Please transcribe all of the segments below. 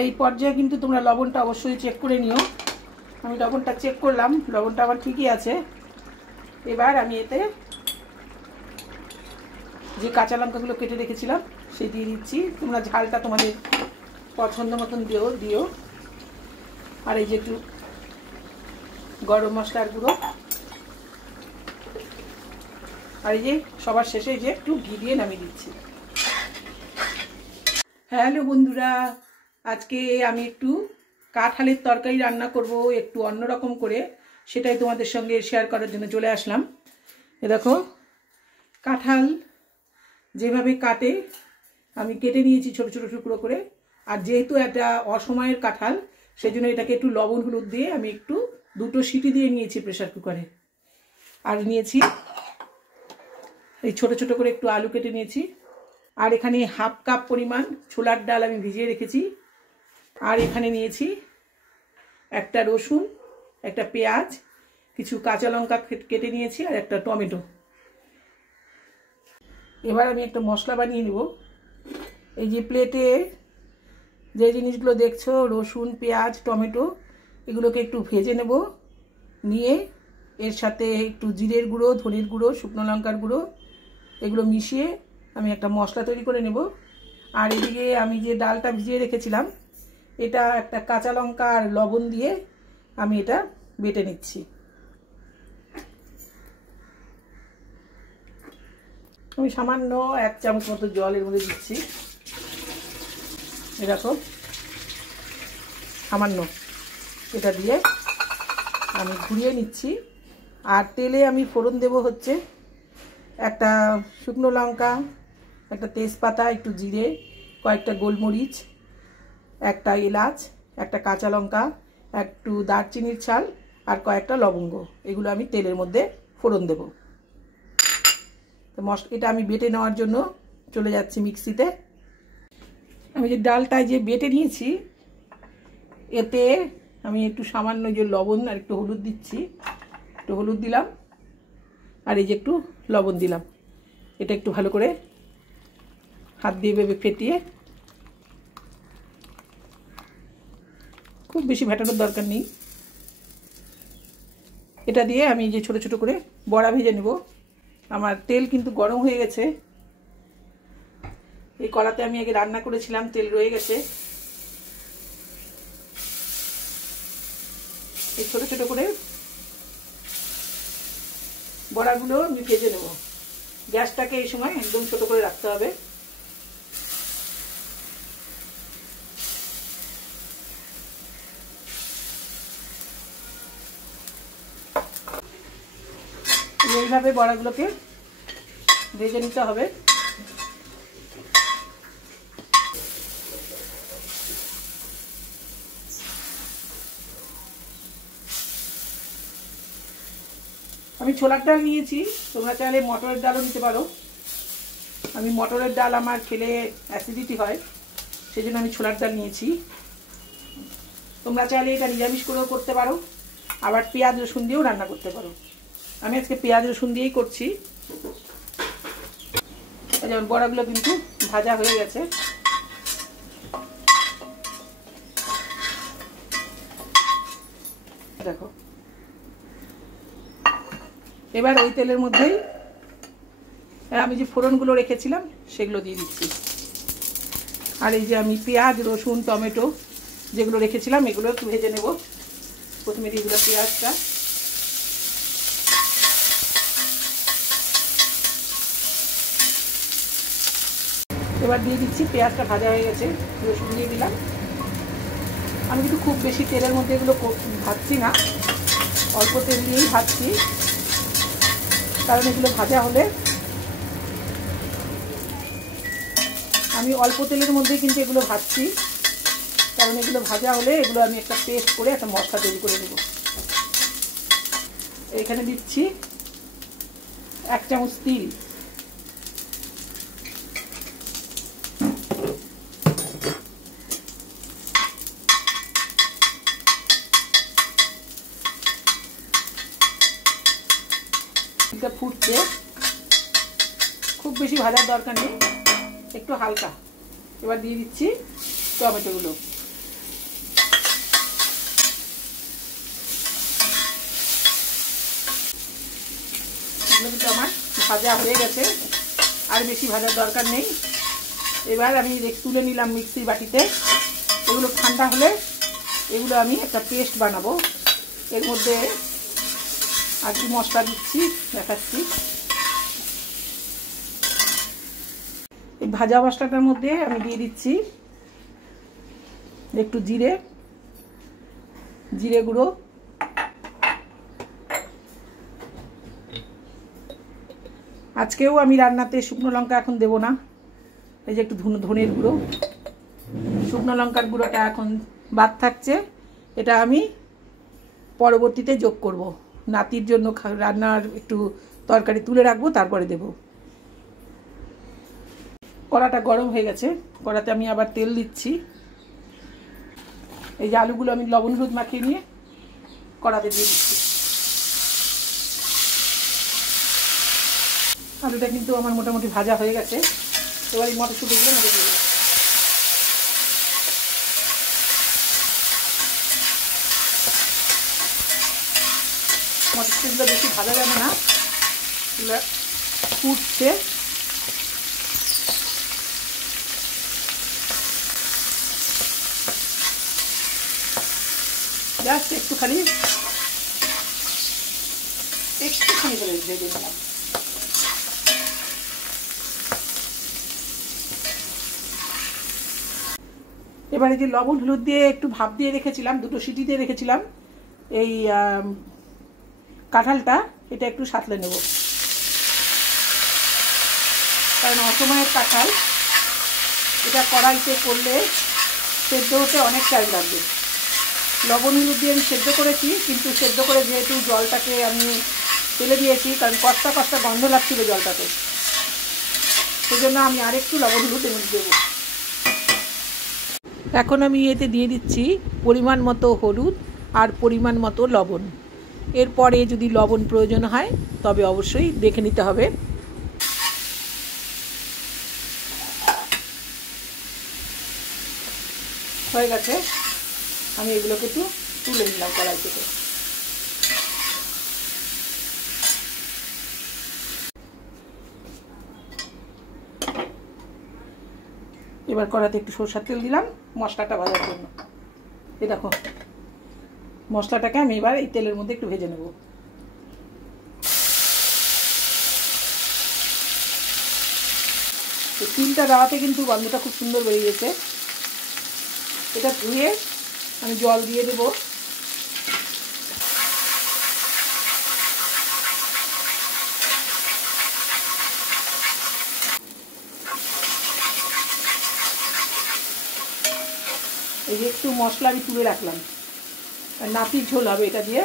এই পর্যায়ে কিন্তু তোমরা লবণটা অবশ্যই চেক করে নিও। আমি লবণটা চেক করলাম, লবণটা আমার ঠিকই আছে। এবার আমি এতে যে কাঁচা লঙ্কাগুলো কেটে রেখেছিলাম সেই দিয়ে দিচ্ছি। তোমরা ঝালটা তোমাদের পছন্দ মতন দিও। আর এই যে একটু গরম মশলার গুঁড়ো, আর এই যে সবার শেষে যে একটু ঘি দিয়ে নামিয়ে দিচ্ছি। হ্যালো বন্ধুরা, আজকে আমি একটু কাঁঠালের তরকারি রান্না করব একটু অন্যরকম করে, সেটাই তোমাদের সঙ্গে শেয়ার করার জন্য চলে আসলাম। এ দেখো, কাঁঠাল যেভাবে কাটে আমি কেটে নিয়েছি ছোট ছোট টুকরো করে। আর যেহেতু এটা অসময়ের কাঁঠাল, সেই জন্য এটাকে একটু লবণ হলুদ দিয়ে আমি একটু 2টো সিটি দিয়ে নিয়েছি প্রেসার কুকারে। আর নিয়েছি এই ছোট ছোট করে একটু আলু কেটে নিয়েছি। আর এখানে হাফ কাপ পরিমাণ ছোলার ডাল আমি ভিজিয়ে রেখেছি। আর এখানে নিয়েছি একটা রসুন, একটা পেঁয়াজ, কিছু কাঁচা লঙ্কা কেটে নিয়েছি, আর একটা টমেটো। এবার আমি একটা মশলা বানিয়ে নেব। এই যে প্লেটে যে জিনিসগুলো দেখছো, রসুন, পেঁয়াজ, টমেটো, এগুলোকে একটু ভেজে নেব। নিয়ে এর সাথে একটু জিরের গুঁড়ো, ধনের গুঁড়ো, শুকনো লঙ্কার গুঁড়ো, এগুলো মিশিয়ে আমি একটা মশলা তৈরি করে নেব। আর এদিকে আমি যে ডালটা ভিজিয়ে রেখেছিলাম, এটা একটা কাঁচা লঙ্কা আর লবণ দিয়ে আমি এটা বেটে নিচ্ছি। আমি সামান্য 1 চামচ মতো জল এর মধ্যে দিচ্ছি। এরকম সামান্য এটা দিয়ে আমি ঘুরিয়ে নিচ্ছি। আর তেলে আমি ফোড়ন দেব হচ্ছে একটা শুকনো লঙ্কা, একটা তেজপাতা, একটু জিরে, কয়েকটা গোলমরিচ, একটা এলাচ, একটা কাঁচা লঙ্কা, একটু দারচিনির ছাল, আর কয়েকটা লবঙ্গ। এগুলো আমি তেলের মধ্যে ফোড়ন দেব। তো এটা আমি বেটে নেওয়ার জন্য চলে যাচ্ছি মিক্সিতে। আমি যে ডালটায় যে বেটে নিয়েছি, এতে আমি একটু সামান্য যে লবণ আর একটু হলুদ দিচ্ছি। একটু হলুদ দিলাম, আর এই যে একটু লবণ দিলাম। এটা একটু ভালো করে হাত দিয়ে ভেবে ফেটিয়ে, খুব বেশি ফেটানোর দরকার নেই, এটা দিয়ে আমি যে ছোট ছোট করে বড়া ভেজে নেব। আমার তেল কিন্তু গরম হয়ে গেছে। এই কড়াতে আমি আগে রান্না করেছিলাম, তেল রয়ে গেছে। এই ছোট ছোট করে বড়াগুলো আমি ভেজে নেব। গ্যাসটাকে এই সময় একদম ছোট করে রাখতে হবে। এইভাবে বড়াগুলোকে ভেজে নিতে হবে। আমি ছোলার ডাল নিয়েছি, তোমরা চাইলে মটরের ডালও নিতে পারো। আমি মটরের ডাল আমার খেলে অ্যাসিডিটি হয়, সেই জন্য আমি ছোলার ডাল নিয়েছি। তোমরা চাইলে এটা নিরামিষ করেও করতে পারো, আবার পেঁয়াজ রসুন দিয়েও রান্না করতে পারো। আমি আজকে পেঁয়াজ রসুন দিয়েই করছি। যেমন বড়াগুলো কিন্তু ভাজা হয়ে গেছে। দেখো, এবার ওই তেলের মধ্যেই আমি যে ফোড়নগুলো রেখেছিলাম সেগুলো দিয়ে দিচ্ছি। আর এই যে আমি পেঁয়াজ, রসুন, টমেটো যেগুলো রেখেছিলাম এগুলো একটু ভেজে নেব। প্রথমে দিয়ে দিলাম পেঁয়াজটা, এবার দিয়ে দিচ্ছি, পেঁয়াজটা ভাজা হয়ে গেছে, রসুন দিয়ে দিলাম। আমি কিন্তু খুব বেশি তেলের মধ্যে এগুলো ভাজছি না, অল্প তেল দিয়েই ভাজছি। কারণ এগুলো ভাজা হলে, আমি অল্প তেলের মধ্যেই কিন্তু এগুলো ভাজছি, কারণ এগুলো ভাজা হলে এগুলো আমি একটা পেস্ট করে একটা মশলা তৈরি করে নেব। এখানে দিচ্ছি 1 চামচ তিল, ফুটছে, খুব বেশি ভাজার দরকার নেই, একটু হালকা। এবার দিয়ে দিচ্ছি টমেটোগুলো। এগুলো কিন্তু আমার ভাজা হয়ে গেছে, আর বেশি ভাজার দরকার নেই। এবার আমি তুলে নিলাম মিক্সির বাটিতে। এগুলো ঠান্ডা হলে এগুলো আমি একটা পেস্ট বানাবো। এর মধ্যে আর কি মশলা দিচ্ছি দেখাচ্ছি। এই ভাজা মশলাটার মধ্যে আমি দিয়ে দিচ্ছি একটু জিরে গুঁড়ো, আজকেও আমি রান্নাতে শুকনো লঙ্কা এখন দেব না। এই যে একটু ধনের গুঁড়ো, শুকনো লঙ্কার গুঁড়োটা এখন বাদ থাকছে, এটা আমি পরবর্তীতে যোগ করব। নাতির জন্য রান্নার একটু তরকারি তুলে রাখবো, তারপরে দেব। কড়াটা গরম হয়ে গেছে, কড়াতে আমি আবার তেল দিচ্ছি। এই যে আলুগুলো আমি লবণ হলুদ মাখিয়ে নিয়ে কড়াতে দিয়ে দিচ্ছি। আলুটা কিন্তু আমার মোটামুটি ভাজা হয়ে গেছে। এবার এই মটরশুঁটিগুলো মধ্যে দিয়ে দেবো। মটরশুঁটিগুলো বেশি ভাজা যাবে না, এগুলো ফুটছে। জাস্ট একটুখানি করে ভেজে নিলাম। এবারে যে লবণ হলুদ দিয়ে একটু ভাপ দিয়ে রেখেছিলাম, 2টো সিটি দিয়ে রেখেছিলাম এই কাঁঠালটা, এটা একটু সাঁতলে নেব, কারণ অসময়ের কাঁঠাল, এটা কড়াইতে করলে সেদ্ধ হতে অনেক টাইম লাগবে। লবণ হলুদ দিয়ে আমি সেদ্ধ করেছি, কিন্তু সেদ্ধ করে যেহেতু জলটাকে আমি ফেলে দিয়েছি, কারণ কষ্টা কষ্টা গন্ধ লাগছিল জলটাতে, সেজন্য আমি আরেকটু লবণ হলুদ দেবো। এখন আমি এতে দিয়ে দিচ্ছি পরিমাণ মতো হলুদ আর পরিমাণ মতো লবণ। এরপরে যদি লবণ প্রয়োজন হয় তবে অবশ্যই দেখে নিতে হবে। হয়ে গেছে, আমি এগুলোকে একটু তুলে নিলাম কড়াই থেকে। এবার কড়াতে একটু সরষের তেল দিলাম মশলাটা ভাজার জন্য। এই দেখো মশলাটাকে আমি এবার এই তেলের মধ্যে একটু ভেজে নেব। তিলটা দেওয়াতে কিন্তু গন্ধটা খুব সুন্দর বেরিয়েছে। এটা ধুয়ে আমি জল দিয়ে দেব। এই যে একটু মশলা আমি তুলে রাখলাম, আর নাতির ঝোল হবে এটা দিয়ে।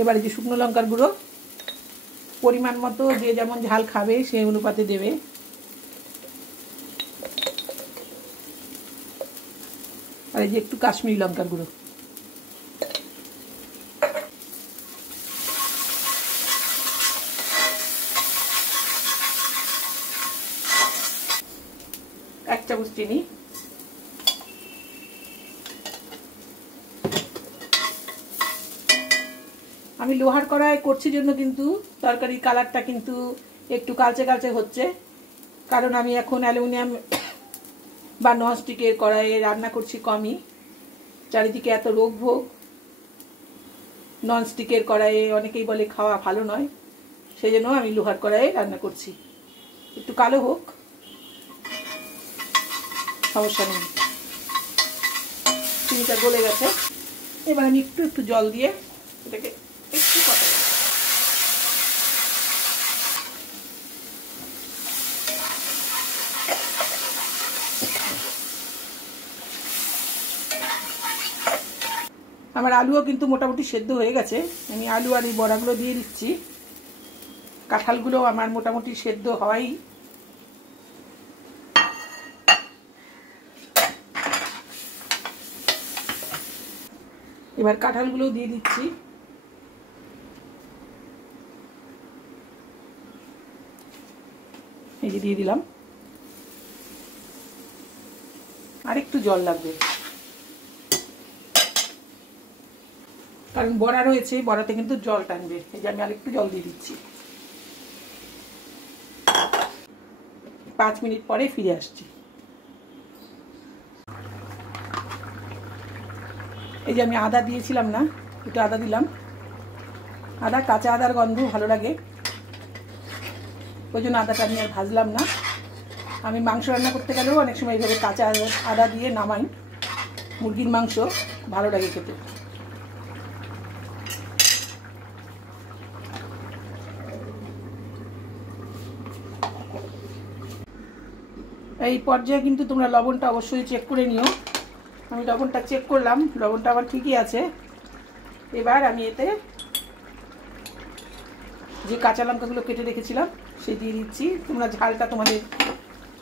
এবারে যে শুকনো লঙ্কার গুঁড়ো পরিমাণ মতো, যে যেমন ঝাল খাবে সেই অনুপাতে দেবে। আর এই যে একটু কাশ্মীরি লঙ্কার গুঁড়ো। এক চামচ চিনি। আমি লোহার কড়াই করছি জন্য কিন্তু তরকারির কালারটা কিন্তু একটু কালচে কালচে হচ্ছে, কারণ আমি এখন অ্যালুমিনিয়াম বা ননস্টিকের কড়াইয়ে রান্না করছি কমই। চারিদিকে এত রোগ ভোগ, ননস্টিকের কড়াইয়ে অনেকেই বলে খাওয়া ভালো নয়, সেই জন্য আমি লোহার কড়াইয়ে রান্না করছি। একটু কালো হোক, সমস্যা নেই। চিনিটা গলে গেছে, এবার আমি একটু একটু জল দিয়ে এটাকে একটু কষা। আমার আলুও কিন্তু মোটামুটি সেদ্ধ হয়ে গেছে। আমি আলু আর এই বড়াগুলো দিয়ে দিচ্ছি। কাঁঠালগুলো আমার মোটামুটি সেদ্ধ হওয়াই। এবার কাঁঠালগুলো দিয়ে দিচ্ছি। এই যে দিয়ে দিলাম, আর একটু জল লাগবে। কারণ বড়া রয়েছে, বড়াতে কিন্তু জল টানবে। এই যে আমি আরেকটু জল দিয়ে দিচ্ছি। 5 মিনিট পরে ফিরে আসছি। এই যে আমি আদা দিয়েছিলাম না, একটু আদা দিলাম। আদা, কাঁচা আদার গন্ধ ভালো লাগে, ওই জন্য আদাটা আমি আর ভাজলাম না। আমি মাংস রান্না করতে গেলেও অনেক সময় এইভাবে কাঁচা আদা দিয়ে নামাই। মুরগির মাংস ভালো লাগে খেতে। এই পর্যায়ে কিন্তু তোমরা লবণটা অবশ্যই চেক করে নিও। আমি লবণটা চেক করলাম, লবণটা আমার ঠিকই আছে। এবার আমি এতে যে কাঁচা লঙ্কাগুলো কেটে রেখেছিলাম সে দিয়ে দিচ্ছি। তোমরা ঝালটা তোমাদের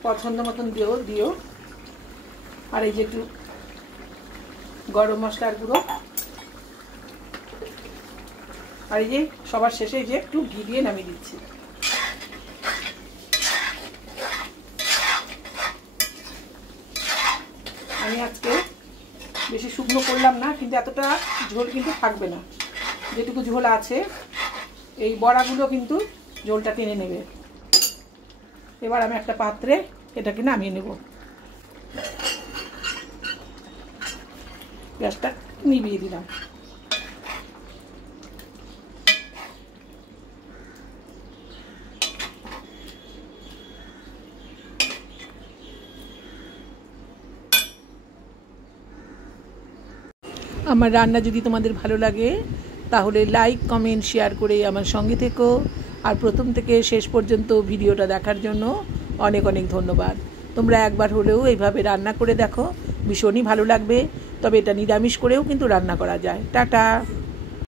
পছন্দ মতন দিও। আর এই যে একটু গরম মশলার গুঁড়ো, আর এই যে সবার শেষে যে একটু ঘি দিয়ে নামিয়ে দিচ্ছি। আমি আজকে বেশি শুকনো করলাম না, কিন্তু এতটা ঝোল কিন্তু থাকবে না। যেটুকু ঝোল আছে এই বড়াগুলো কিন্তু ঝোলটা টেনে নেবে। এবার আমি একটা পাত্রে এটাকে নামিয়ে নেব। গ্যাসটা নিভিয়ে দিলাম। আমার রান্না যদি তোমাদের ভালো লাগে তাহলে লাইক, কমেন্ট, শেয়ার করে আমার সঙ্গে থেকো। আর প্রথম থেকে শেষ পর্যন্ত ভিডিওটা দেখার জন্য অনেক অনেক ধন্যবাদ। তোমরা একবার হলেও এইভাবে রান্না করে দেখো, ভীষণই ভালো লাগবে। তবে এটা নিরামিষ করেও কিন্তু রান্না করা যায়। টাটা।